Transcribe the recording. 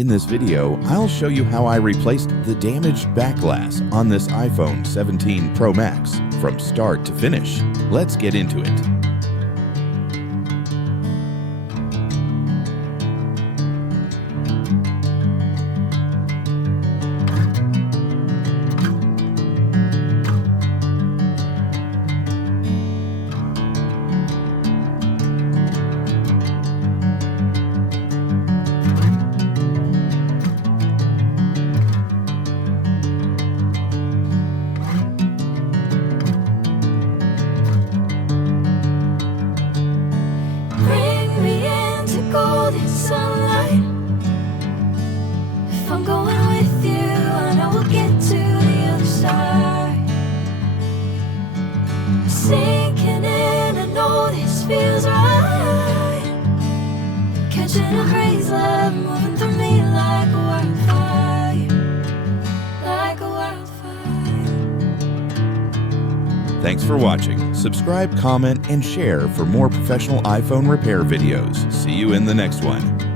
In this video, I'll show you how I replaced the damaged back glass on this iPhone 17 Pro Max from start to finish. Let's get into it. Golden sunlight. If I'm going with you, I know we'll get to the other side. Sinking in, I know this feels right. Catching a crazy love moving through me like a wildfire, like a wildfire. Thanks for watching. Subscribe, comment, and share for more professional iPhone repair videos. See you in the next one.